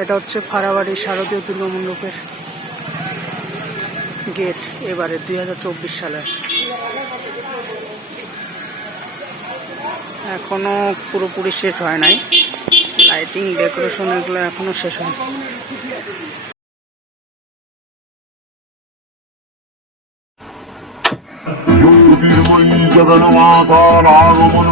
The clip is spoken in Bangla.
এটা হচ্ছে ফাড়াবাড়ি শারদীয় দুর্গা মণ্ডপের গেট এবারে 2024 সালে। এখনো পুরোপুরি শেষ হয় নাই, লাইটিং ডেকোরেশন এগুলো এখনো শেষ হয়। ज्योतिर्मयी जगन्माता रागमन